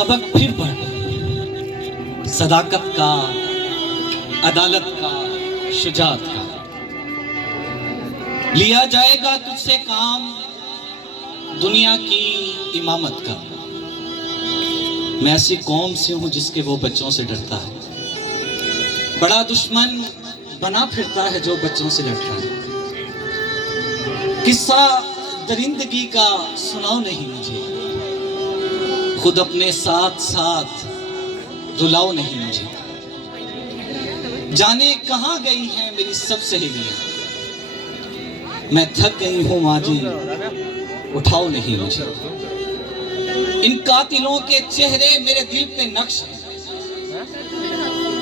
सबक फिर पढ़, सदाकत का, अदालत का, शुजात का। लिया जाएगा तुझसे काम दुनिया की इमामत का। मैं ऐसी कौम से हूं जिसके वो बच्चों से डरता है, बड़ा दुश्मन बना फिरता है जो बच्चों से लड़ता है। किस्सा दरिंदगी का सुनाओ नहीं मुझे, खुद अपने साथ साथ रुलाओ नहीं मुझे। जाने कहां गई हैं मेरी सब सहेलियां, मैं थक गई हूं माजी, उठाओ नहीं मुझे। इन कातिलों के चेहरे मेरे दिल पे नक्श हैं,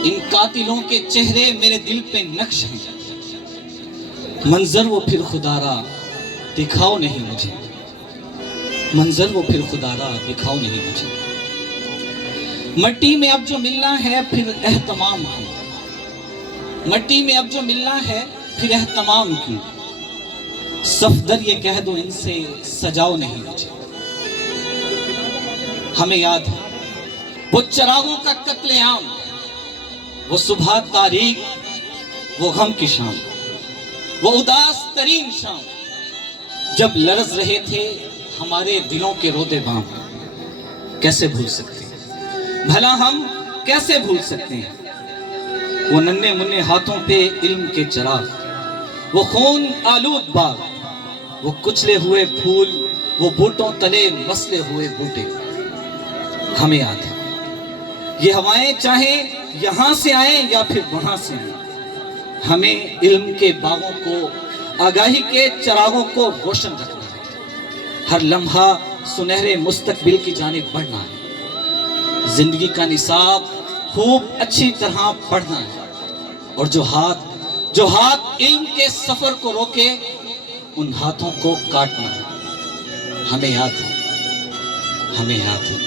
इन कातिलों के चेहरे मेरे दिल पे नक्श हैं। मंजर वो फिर खुदारा दिखाओ नहीं मुझे, मंजर वो फिर खुदारा दिखाओ नहीं मुझे। मट्टी में अब जो मिलना है फिर एहतमाम क्यों, मट्टी में अब जो मिलना है फिर एहतमाम क्यों। सफदर ये कह दो इनसे सजाओ नहीं मुझे। हमें याद है वो चरागों का कत्लेआम, वो सुबह तारीख, वो गम की शाम, वो उदास तरीन शाम, जब लरज रहे थे हमारे दिलों के रोदे बाम। कैसे भूल सकते हैं, भला हम कैसे भूल सकते हैं वो नन्हे मुन्ने हाथों पे इल्म के चराग, वो खून आलूद बाग, वो कुचले हुए फूल, वो बूटों तले मसले हुए बूटे। हमें याद है ये हवाएं चाहे यहां से आए या फिर वहां से आए, हमें इल्म के बागों को, आगाही के चरागों को रोशन रखना है। हर लम्हा सुनहरे मुस्तकबिल की जानिब बढ़ना है। जिंदगी का निसाब खूब अच्छी तरह पढ़ना है। और जो हाथ इल्म के सफर को रोके उन हाथों को काटना है। हमें याद है, हमें याद है।